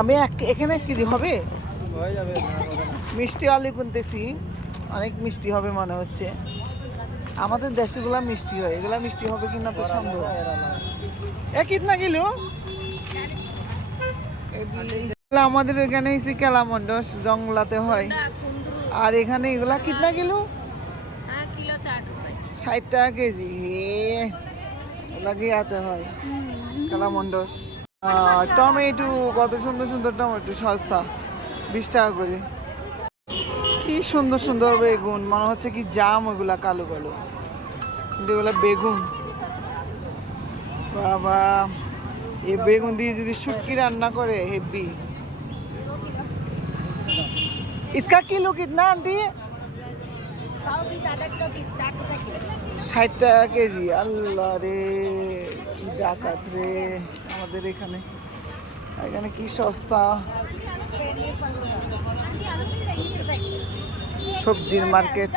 আমি এখানে 1 কেজি হবে? হয়ে যাবে, না হবে না। মিষ্টি আলু কিনতেছি, অনেক মিষ্টি হবে মনে হচ্ছে। আমাদের দেশেগুলা মিষ্টি হয়, এগুলা মিষ্টি হবে কিনা তো সন্দেহ। এ কিতনা কিলো? আমাদের এখানে হচ্ছে কেলামন্ডস জংলাতে হয়, আর এখানে এগুলা কিতনা কিলো? किलो 60 रुपए। 60 টাকা কেজি। ওগুলা গিয়াতে হয় কেলামন্ডস। টমেটো, কত সুন্দর সুন্দর টমেটো, সস্তা, 20 টাকা করে। কি সুন্দর সুন্দর বেগুন, মনে হচ্ছে কি জাম ওগুলা, কালো কালো, কিন্তু এগুলা বেগুন। বাবা, এই বেগুন দিয়ে যদি শুটকি রান্না করে হেভি। इसका किलो कितना आंटी? 60 টাকা কেজি। আল্লাহ রে, কি ডাকাত রে আমাদের এখানে। এখানে কি সস্তা সবজির মার্কেট।